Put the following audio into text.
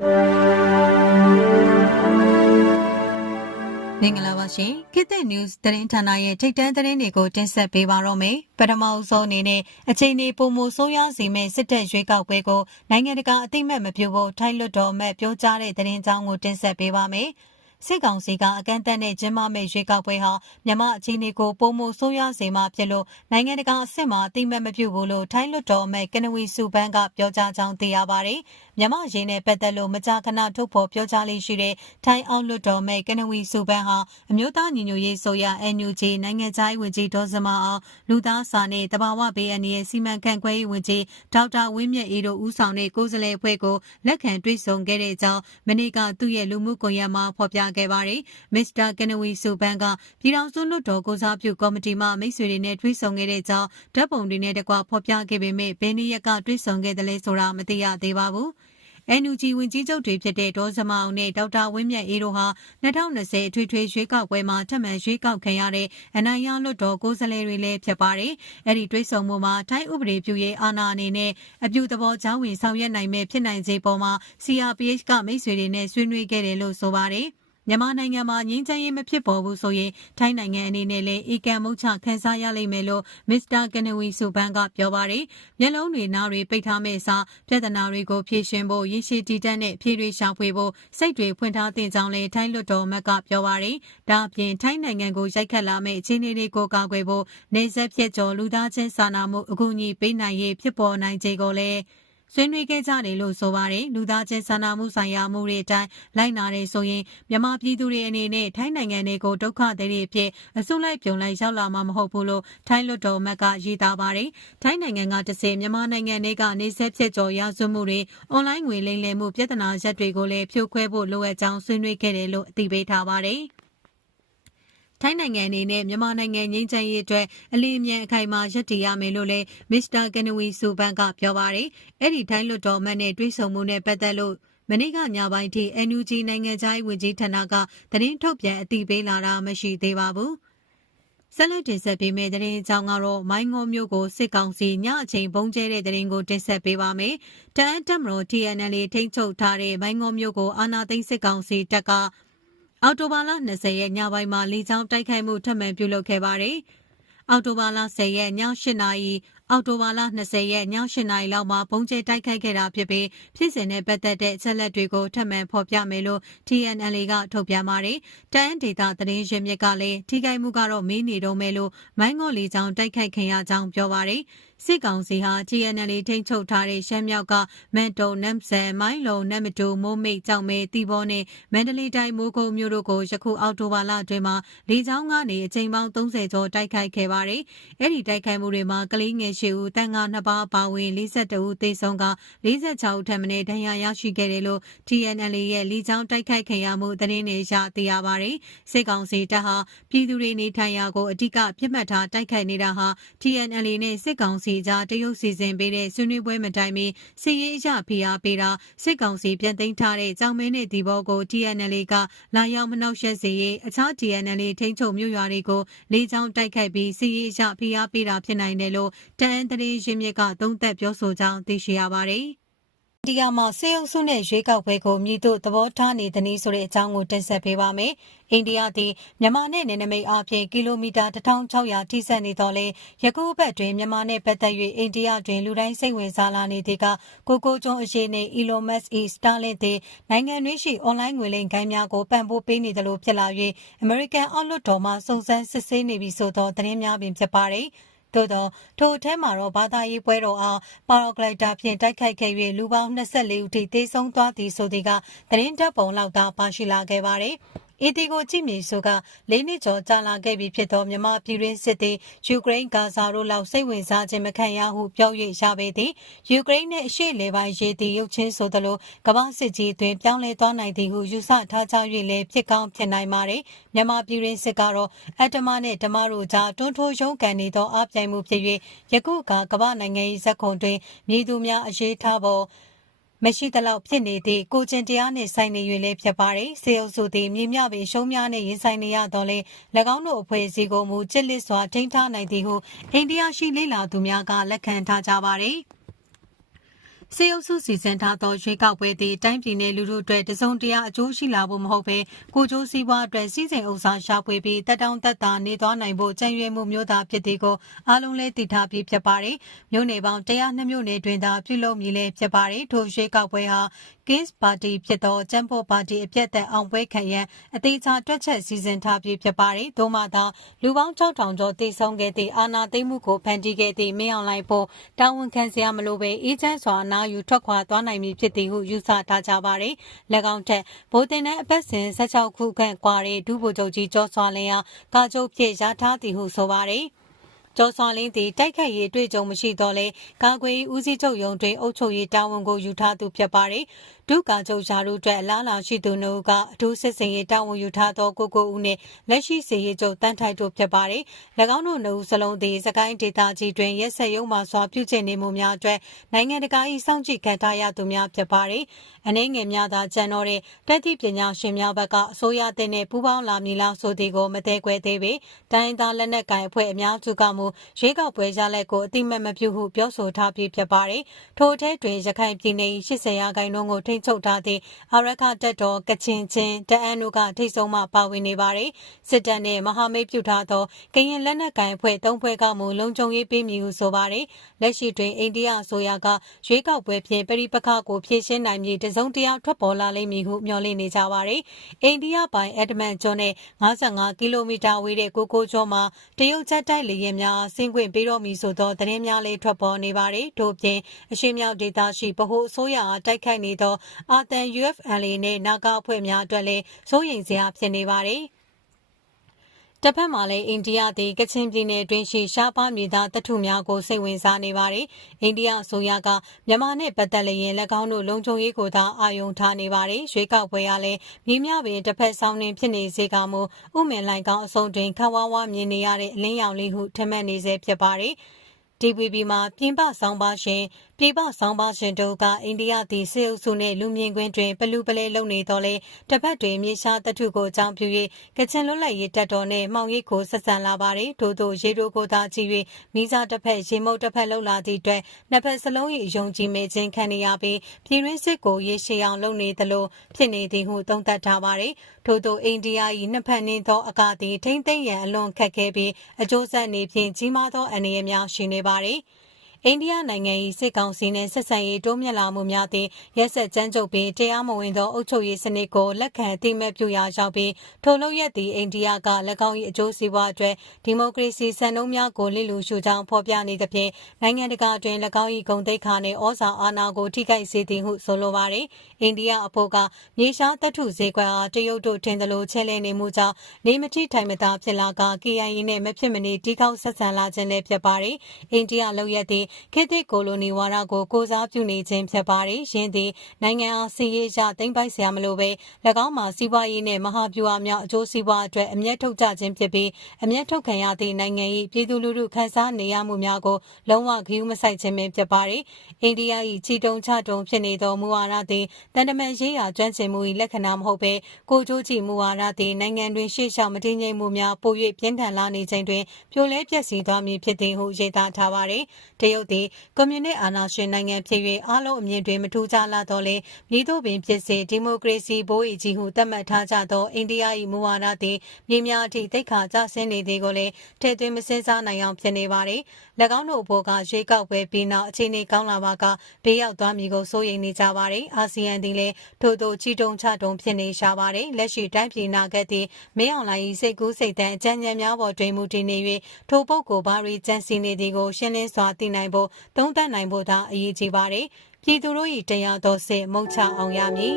မင်္ဂလာပါရှင်ခေတ်သစ် news သတင်းဌာနရဲ့ထိပ်တန်းသတင်းတွေကိုတင်ဆက်ပေးပါတော့မယ်ပထမအဆုံးအနေနဲ့အချိန်ဒီပုံမှုဆိုးရွားစေမဲ့စစ်တပ်ရွေးကောက်ပွဲကိုနိုင်ငံတကာအသိမဲ့မပြုဖို့ထိုင်းလွတ်တော်မှပြောကြားတဲ့သတင်းကြောင်းကိုတင်ဆက်ပေးပါမယ်စစ်ကောင်စီကအကန့်အသတ်နဲ့ကျင်းပမဲ့ရွေးကောက်ပွဲဟာမြမအခြေအနေကိုပုံမှုဆိုးရွားစေမှဖြစ်လို့နိုင်ငံတကာအဆင့်မှာအသိမဲ့မပြုဘူးလို့ထိုင်းလွတ်တော်အမတ်ကနဝီစုပန်းကပြောကြားကြောင်းသိရပါတယ်။မြမရင်းနဲ့ပတ်သက်လို့မကြာခဏထုတ်ဖော်ပြောကြားလေးရှိတဲ့ထိုင်းအောင်လွတ်တော်အမတ်ကနဝီစုပန်းဟာအမျိုးသားညီညွတ်ရေးဆိုရ NUG နိုင်ငံခြားရေးဝန်ကြီးဒေါ်စမအောင်လူသားစာနဲ့တဘာဝဘေးအန္တရာယ်စီမံခန့်ခွဲရေးဝန်ကြီးဒေါက်တာဝင်းမြတ်အေးတို့ဦးဆောင်တဲ့ကိုယ်စားလှယ်အဖွဲ့ကိုလက်ခံတွေ့ဆုံခဲ့တဲ့အကြောင်းမနေ့ကသူ့ရဲ့လူမှုကွန်ရက်မှာဖော်ပြခဲ့ပါတယ်။မစ္စတာကနဝီစုပန်းကပြည်ထောင်စုလွှတ်တော်ကိုစားပြုကော်မတီမှမိတ်ဆွေတွေနဲ့တွေ့ဆုံခဲ့တဲ့အကြောင်းဓာတ်ပုံတွေနဲ့တကွဖော်ပြခဲ့ပေမဲ့ဘယ်နည်းရက်ကတွေ့ဆုံခဲ့တယ်လဲဆိုတာမသိရသေးပါဘူး။ NUG ဝင်ကြီးချုပ်တွေဖြစ်တဲ့ဒေါ်စမအောင်နဲ့ဒေါက်တာဝင်းမြတ်အေးတို့ဟာ2020အထွေထွေရွေးကောက်ပွဲမှာထပ်မံရွေးကောက်ခံရတဲ့အနိုင်ရလွတ်တော်ကိုယ်စားလှယ်တွေလည်းဖြစ်ပါတယ်။အဲ့ဒီတွဲဆုံမှုမှာထိုင်းဥပဒေပြုရေးအာဏာအနေနဲ့အပြုသဘောကြောင်းဝင်ဆောင်ရွက်နိုင်မဲ့ဖြစ်နိုင်စေပေါ်မှာ CRPH ကမိတ်ဆွေတွေနဲ့ဆွေးနွေးခဲ့တယ်လို့ဆိုပါတယ်။ မြန်မာနိုင်ငံမှာငြိမ်းချမ်းရေးမဖြစ်ပေါ်ဘူးဆိုရင်ထိုင်းနိုင်ငံအနေနဲ့လည်းအေကံမုတ်ချခန်းစားရလိမ့်မယ်လို့မစ္စတာကနဝီစုဘန်ကပြောပါတယ်။မျက်လုံးတွေနားတွေပိတ်ထားမဲ့အစားပြဿနာတွေကိုဖြေရှင်းဖို့ရင်းရှိတည်တတ်တဲ့ဖြေတွေရှာဖွေဖို့စိတ်တွေဖွင့်ထားသင့်ကြောင်းလည်းထိုင်းလွတ်တော်မက်ကပြောပါတယ်။ဒါအပြင်ထိုင်းနိုင်ငံကိုရိုက်ခတ်လာမဲ့အခြေအနေတွေကိုကာကွယ်ဖို့နေဆက်ဖြစ်ကျော်လူသားချင်းစာနာမှုအကူအညီပေးနိုင်ရေးဖြစ်ပေါ်နိုင်ခြေကိုလည်း ဆွေးနွေးခဲ့ကြတယ်လို့ဆိုပါတယ်လူသားချင်းစာနာမှုဆိုင်ရာမှုတွေအတိုင်းလိုက်နာတယ်ဆိုရင်မြန်မာပြည်သူတွေအနေနဲ့ထိုင်းနိုင်ငံတွေကိုဒုက္ခတွေတွေဖြစ်အစုလိုက်ပြုံလိုက်ရောက်လာမှာမဟုတ်ဘူးလို့ထိုင်းလွတ်တော်မက်ကရေးသားပါတယ်ထိုင်းနိုင်ငံကတစင်မြန်မာနိုင်ငံတွေကနေဆက်ဖြစ်ကျော်ရာဇဝမှုတွေအွန်လိုင်းငွေလိမ်လည်မှုပြဿနာရက်တွေကိုလည်းဖြိုခွဲဖို့လိုအပ်ကြောင်းဆွေးနွေးခဲ့တယ်လို့အသိပေးထားပါတယ် ထိုင်းနိုင်ငံအနေနဲ့မြန်မာနိုင်ငံငြိမ်းချမ်းရေးအတွက်အလင်းအမြန်အခိုင်အမာရပ်တည်ရမယ်လို့လည်းမစ္စတာကနဝီဆူဘန်ကပြောပါတယ်။အဲ့ဒီထိုင်းလွတ်တော်မှနဲ့တွေ့ဆုံမှုနဲ့ပတ်သက်လို့မနေ့ကညပိုင်းထိ NUG နိုင်ငံခြားရေးဝန်ကြီးဌာနကသတင်းထုတ်ပြန်အသိပေးလာတာမရှိသေးပါဘူး။ဆက်လက်တင်ဆက်ပေးမယ့်သတင်းအကြောင်းကတော့မိုင်းငေါမျိုးကိုစစ်ကောင်စီညအချိန်ပုံကျဲတဲ့သတင်းကိုတင်ဆက်ပေးပါမယ်။တအန်တက်မတော် TNL ထိန်းချုပ်ထားတဲ့မိုင်းငေါမျိုးကိုအာနာသိန်းစစ်ကောင်စီတပ်က အော်တိုဘာလ20ရက်ညပိုင်းမှာလေကြောင်းတိုက်ခိုက်မှုထပ်မံပြုလုပ်ခဲ့ပါတယ်။အော်တိုဘာလ10ရက်ည8နာရီအောက်တိုဘာလ20ရက်ည8နာရီလောက်မှာဘုံကျဲတိုက်ခိုက်ခဲ့တာဖြစ်ပြီးဖြစ်စဉ်နဲ့ပတ်သက်တဲ့အချက်လက်တွေကိုထပ်မံဖော်ပြမယ်လို့ TNL ကထုတ်ပြန်ပါတယ်။တန်ဒေတာသတင်းရင်းမြစ်ကလည်းထိခိုက်မှုကတော့မေးနေတော့မယ်လို့မိုင်းငေါ်လီချောင်းတိုက်ခိုက်ခင်ရကြောင်းပြောပါတယ်။ စစ်ကောင်စီဟာ GNL ထိန်းချုပ်ထားတဲ့ရှမ်းမြောက်ကမန်တုံနမ်ဆန်မိုင်းလုံနမ်မတူမိုးမိတ်ကြောင်မဲတီဘောနဲ့မန္တလေးတိုင်းမိုးကုတ်မြို့တို့ကိုယခုအောက်တိုဘာလအတွင်းမှာလေကြောင်းကနေအကြိမ်ပေါင်း30ကျော်တိုက်ခိုက်ခဲ့ပါတယ်။အဲ့ဒီတိုက်ခိုက်မှုတွေမှာကလေးငယ်၈ဦးတန်ငါနှစ်ပါးပါဝင်42ဦးသေဆုံးက46ဦးထပ်မံဒဏ်ရာရရှိခဲ့တယ်လို့ TNL ရဲ့လေကြောင်းတိုက်ခိုက်ခံရမှုသတင်းတွေရသိရပါတယ်။စစ်ကောင်စီတပ်ဟာပြည်သူတွေနေထိုင်ရာကိုအ धिक ပြစ်မှတ်ထားတိုက်ခိုက်နေတာဟာ TNL နဲ့စစ်ကောင်စီကြားတရုတ်စီစဉ်ပေးတဲ့ဆွေးနွေးပွဲမတိုင်မီစီရေးအရဖိအားပေးတာစစ်ကောင်စီပြန်သိမ်းထားတဲ့ကြောင်မဲနဲ့ဒီဘောကို TNL ကလာရောက်မနှောက်ယှက်စေရေးအခြား TNL ထိန်းချုပ်မြို့ရွာတွေကိုလေကြောင်းတိုက်ခိုက်ပြီးစီရေးအရဖိအားပေးတာဖြစ်နိုင်တယ်လို့တန်တရင်ရင်းမြစ်ကသုံးသပ်ပြောဆိုကြောင်းသိရှိရပါတယ်။ ဒီကမှာစေအုပ်စုနဲ့ရွေးကောက်ပွဲကိုမြည်တို့သဘောထားနေသည်နည်းဆိုတဲ့အကြောင်းကိုတင်ဆက်ပေးပါမယ်။အိန္ဒိယသည်မြန်မာနဲ့နယ်နိမိတ်အပြင်ကီလိုမီတာ1600ထိစပ်နေတော့လေယခုဘက်တွင်မြန်မာနဲ့ပတ်သက်၍အိန္ဒိယတွင်လူတိုင်းစိတ်ဝင်စားလာနေသည့်ကကိုကိုကျွန်းအရေးနှင့် Elon Musk ၏ Starlink သည်နိုင်ငံတွင်းရှိအွန်လိုင်းငွေလိမ်ဂိုင်းများကိုပံ့ပိုးပေးနေတယ်လို့ဖြစ်လာ၍အမေရိကန်အောက်လွှတ်တော်မှစုံစမ်းစစ်ဆေးနေပြီဆိုသောသတင်းများပင်ဖြစ်ပါတယ်။ သို့သောထိုအထဲမှာတော့ဘာသာရေးပွဲတော်အားပါရာဂလိုက်တာဖြင့်တိုက်ခိုက်ခဲ့၍လူပေါင်း24ဦးထိသေဆုံးသွားသည်ဆိုသည်ကသတင်းတပ်ပုံလောက်သာပါရှိလာခဲ့ပါတယ်။ အီတီကိုကြည့်မြင်ဆိုကလေးနှစ်ကျော်ကြာလာခဲ့ပြီဖြစ်သောမြန်မာပြည်တွင်းစစ်သည်ယူကရိန်းဂါဇာတို့လောက်စိတ်ဝင်စားခြင်းမခံရဟုပြော၍ရပေသည်ယူကရိန်းနှင့်အရှေ့လေပိုင်းရေးသည်ရုပ်ချင်းဆိုသလိုကမ္ဘာစစ်ကြီးတွင်ပြောင်းလဲသွားနိုင်သည်ဟုယူဆထားကြ၍လည်းဖြစ်ကောင်းဖြစ်နိုင်ပါ रे မြန်မာပြည်တွင်းစစ်ကတော့အတ္တမနှင့်ဓမ္မတို့ကြားတွန်းထိုးရုံးကန်နေသောအပြိုင်မှုဖြစ်၍ယခုကကမ္ဘာနိုင်ငံ၏ဇက်ခုံတွင်မြေသူများအရေးထားပေါ် မရှိသလောက်ဖြစ်နေသည့်ကိုကျင်တရားနှင့်ဆိုင်နေ၍လည်းဖြစ်ပါတယ်။စေအုပ်စုသည်မြေမြပင်ရှုံးများနှင့်ရင်ဆိုင်နေရတော့လေ၎င်းတို့အဖွဲ့အစည်းကိုမူကြစ်လစ်စွာထိန်းထားနိုင်သည်ဟုအိန္ဒိယရှိလေလာသူများကလက်ခံထားကြပါတယ်။ စေအုပ်စုစီစဉ်ထားသောရွေးကောက်ပွဲသည်တိုင်းပြည်내လူထုအတွက်တစုံတရာအကျိုးရှိလာဖို့မဟုတ်ဘဲကိုကျိုးစည်းပွားအတွက်စီစဉ်ဥစ္စာရှာဖွေပြီးတက်တောင့်တက်တာနေသွားနိုင်ဖို့ကြံရွယ်မှုမျိုးသားဖြစ်သည်ကိုအားလုံးလည်းသိထားပြီးဖြစ်ပါတယ်။မြို့နယ်ပေါင်း102မြို့နယ်တွင်သာပြုလုပ်မည်လည်းဖြစ်ပါတယ်။ထိုရွေးကောက်ပွဲဟာ Kings Party ဖြစ်သောကျန်းဖို့ပါတီအပြတ်သက်အောင်ပွဲခံရန်အသေးချာတွက်ချက်စီစဉ်ထားပြီးဖြစ်ပါတယ်။သို့မှသာလူပေါင်း6000ကျော်တိစုံခဲ့သည့်အာနာသိမ့်မှုကိုဖန်တီးခဲ့သည့်မင်းအောင်လှိုင်ဖို့တာဝန်ခံစရာမလိုဘဲအေးချမ်းစွာအနာယူထွက်ခွာသွားနိုင်မည်ဖြစ်သည်ဟုယူဆထားကြပါတယ်။၎င်းထက်ဗိုလ်တင်တဲ့အပတ်စဉ်16ခုခန့်ကွာတဲ့ဒုဗိုလ်ချုပ်ကြီးကျော်စွာလင်းဟာကာချုပ်ဖြစ်ရထားသည်ဟုဆိုပါတယ်။ကျော်စွာလင်းသည်တိုက်ခိုက်ရေးတွေ့ကြုံမရှိတော့လဲကာကွယ်ဦးစီးချုပ်ရုံးတွင်အုပ်ချုပ်ရေးတာဝန်ကိုယူထားသူဖြစ်ပါတယ်။ဒုကာချုပ်ရာထူးအတွက်အလားလာရှိသူနှုတ်ကအထူးစစ်စင်ရေးတာဝန်ယူထားသောကိုကိုဦးနှင့်လက်ရှိစီရေးချုပ်တန်းထိုက်တို့ဖြစ်ပါတယ်။၎င်းတို့နှုတ်စလုံးသည်စကိုင်းဒေတာကြီးတွင်ရက်ဆက်ရုံမှစွာပြုကျင့်နေမှုများအတွက်နိုင်ငံတကာ၏စောင့်ကြည့်ခံထားရသူများဖြစ်ပါတယ်။အနေငယ်များသာကျန်တော့တဲ့တက်သည့်ပညာရှင်များဘက်ကအစိုးရတဲ့နဲ့ပူးပေါင်းလာမည်လားဆိုသည်ကိုမသေးခွဲသေးပေ။တိုင်းသားလက်နက်ကိုင်အဖွဲ့အများစုကမူရွေးကောက်ပွဲရလက်ကိုအတိမတ်မပြုဟုပြောဆိုထားပြီးဖြစ်ပါတယ်။ထို့အထက်တွင်ရခိုင်ပြည်နယ်80ရာခိုင်နှုန်းကိုထိန်းချုပ်ထားသည့်အာရခတက်တော်ကချင်ချင်းတအန်တို့ကထိတ်ဆုံးမှပါဝင်နေပါတယ်။စစ်တပ်နဲ့မဟာမိတ်ပြုထားသောကရင်လက်နက်ကိုင်အဖွဲ့၃ဖွဲ့ကမှလုံခြုံရေးပေးမည်ဟုဆိုပါတယ်။လက်ရှိတွင်အိန္ဒိယအစိုးရကရွေးကောက်ပွဲဖြင့်ပြည်ပခကိုဖြည့်ရှင်းနိုင်မည်တစုံတရာထွက်ပေါ်လာလိမ့်မည်ဟုမျှော်လင့်နေကြပါတယ်။အိန္ဒိယပိုင်အက်ဒမန်ကျွန်းနဲ့55ကီလိုမီတာဝေးတဲ့ကိုကိုကျွန်းမှာတရုတ်ချက်တိုက်လေယာဉ်များဆင်းခွင့်ပေးတော့မည်ဆိုသောသတင်းများလည်းထွက်ပေါ်နေပါတယ်။ထို့ပြင်အရှိမြောက်ဒေသရှိဗဟိုအစိုးရအားတိုက်ခိုက်နေသောအာတန် UFLA နဲ့နာဂအဖွဲ့များအတွက်လည်းစိုးရိမ်စရာဖြစ်နေပါတယ်။တစ်ဖက်မှာလည်းအိန္ဒိယသည်ကချင်ပြည်နယ်တွင်ရှိရှားပါမြေသားတထုများကိုစိတ်ဝင်စားနေပါတယ်။အိန္ဒိယအစိုးရကမြန်မာနဲ့ပတ်သက်လျင်၎င်းတို့လုံခြုံရေးကိုသာအာရုံထားနေပါတယ်။ရွေးကောက်ပွဲရလည်းမြေမြပင်တစ်ဖက်ဆောင်နေဖြစ်နေစေကမူဥမင်လိုင်ကောင်းအစုံတွင်ခဝါဝါမြင်နေရတဲ့အလင်းရောင်လေးဟုထင်မှတ်နေစေဖြစ်ပါတယ်။ DVB မှာပြင်ပဆောင်ပါရှင် ပြည်ပဆောင်ပါရှင်တို့ကအိန္ဒိယသည်စေအုပ်စုနှင့်လူမြင်ကွင်းတွင်ပလူပလဲလုံနေတော်လဲတစ်ဖက်တွင်မြေရှားတထုကိုအကြောင်းပြု၍ကချင်လွတ်လပ်ရေးတပ်တော်နှင့်မှောင်ရိပ်ကိုဆက်ဆံလာပါတယ်ထို့သောရေတိုကိုသာကြည့်၍မိစားတစ်ဖက်ရေမုတ်တစ်ဖက်လှုပ်လာသည့်အတွက်နှစ်ဖက်စလုံး၏ယုံကြည်မဲ့ခြင်းခံနေရပြီးပြည်တွင်းစစ်ကိုရေရှည်အောင်လုပ်နေသလိုဖြစ်နေသည်ဟုသုံးသပ်ထားပါတယ်ထို့သောအိန္ဒိယ၏နှစ်ဖက်နှင်းသောအကားသည်ထိမ့်သိမ့်ရန်အလွန်ခက်ခဲပြီးအကျိုးဆက်နေဖြင့်ကြီးမားသောအနေအများရှိနေပါတယ်။ အိန္ဒိယနိုင်ငံ၏စစ်ကောင်စီနှင့်ဆက်ဆံရေးတိုးမြင့်လာမှုများသည့်ရက်ဆက်ကြမ်းကြုတ်ပြီးတရားမဝင်သောအုပ်ချုပ်ရေးစနစ်ကိုလက်ခံသိမဲ့ပြုရာရောက်ပြီးထိုလုပ်ရက်သည့်အိန္ဒိယက၎င်း၏အကျိုးစီးပွားအတွက်ဒီမိုကရေစီစံနှုန်းများကိုလစ်လူရှုကြောင်းဖော်ပြနေသဖြင့်နိုင်ငံတကာတွင်၎င်း၏ဂုဏ်သိက္ခာနှင့်ဩဇာအာဏာကိုထိခိုက်စေသည်ဟုဆိုလိုပါသည်အိန္ဒိယအဖို့ကမြေရှားတပ်ထုဈေးကွက်အားတရုတ်တို့ထင်သလိုချဲလဲနေမှုကြောင့်နေမတိထိုင်မသာဖြစ်လာက KIA နဲ့မဖြစ်မနေတီးကောက်ဆက်ဆံလာခြင်းလည်းဖြစ်ပါသည်အိန္ဒိယလုပ်ရက်သည့်ခေတ်သစ်ကိုလိုနီဝါဒကိုကိုစားပြုနေခြင်းဖြစ်ပါတယ်။ယင်းသည်နိုင်ငံအားစီရေးရသိမ့်ပိုက်ဆရာမလိုပဲ၎င်းမှာစီးပွားရေးနဲ့မဟာဗျူဟာများအကျိုးစီးပွားအတွက်အမျက်ထုတ်ကြခြင်းဖြစ်ပြီးအမျက်ထုတ်ခံရသည့်နိုင်ငံ၏ပြည်သူလူထုခန်းစားနေရမှုများကိုလုံးဝဂရုမစိုက်ခြင်းပင်ဖြစ်ပါတယ်။အိန္ဒိယ၏ချီတုံချတုံဖြစ်နေသောမူဝါဒသည်တန်တမန်ရေးရာကျွမ်းကျင်မှု၏လက္ခဏာမဟုတ်ဘဲကိုကျိုးကြည့်မူဝါဒသည်နိုင်ငံတွင်ရှေ့လျှောက်မတည်ငြိမ်မှုများပို၍ပြင်းထန်လာနေခြင်းတွင်ပြိုလဲပျက်စီးသွားမည်ဖြစ်သည်ဟုရေးသားထားပါတယ်။တရုတ်သည်ကွန်မြူနစ်အာဏာရှင်နိုင်ငံဖြစ်၍အားလုံးအမြင်တွင်မထူးခြားလာတော့လေမြည်တို့ပင်ဖြစ်စေဒီမိုကရေစီဘိုးအကြီးဟုသတ်မှတ်ထားကြသောအိန္ဒိယ၏မူဝါဒသည်မြေများအထိသိက္ခာကျဆင်းနေသည်ကိုလည်းထည့်သွင်းမစင်စားနိုင်အောင်ဖြစ်နေပါသည်၎င်းတို့ဘိုးကရွေးကောက်ပွဲပြီးနောက်အခြေအနေကောင်းလာပါကဘေးရောက်သွားမည်ကိုစိုးရိမ်နေကြပါတယ်အာဆီယံသည်လည်းထို့သောချီတုံချတုံဖြစ်နေရှာပါတယ်လက်ရှိတိုင်းပြည်နာဂတ်သည်မင်းအောင်လှိုင်၏စိတ်ကူးစိတ်တမ်းအကြံဉာဏ်များပေါ်တွင်မူတည်နေ၍ထိုပုဂ္ဂိုလ်ဘာရီကြံစီနေသည်ကိုရှင်းလင်းစွာသိနိုင်ဖို့သုံးသပ်နိုင်ဖို့သာအရေးကြီးပါတယ်ပြည်သူတို့၏တရားတော်စစ်မုံချအောင်ရမည်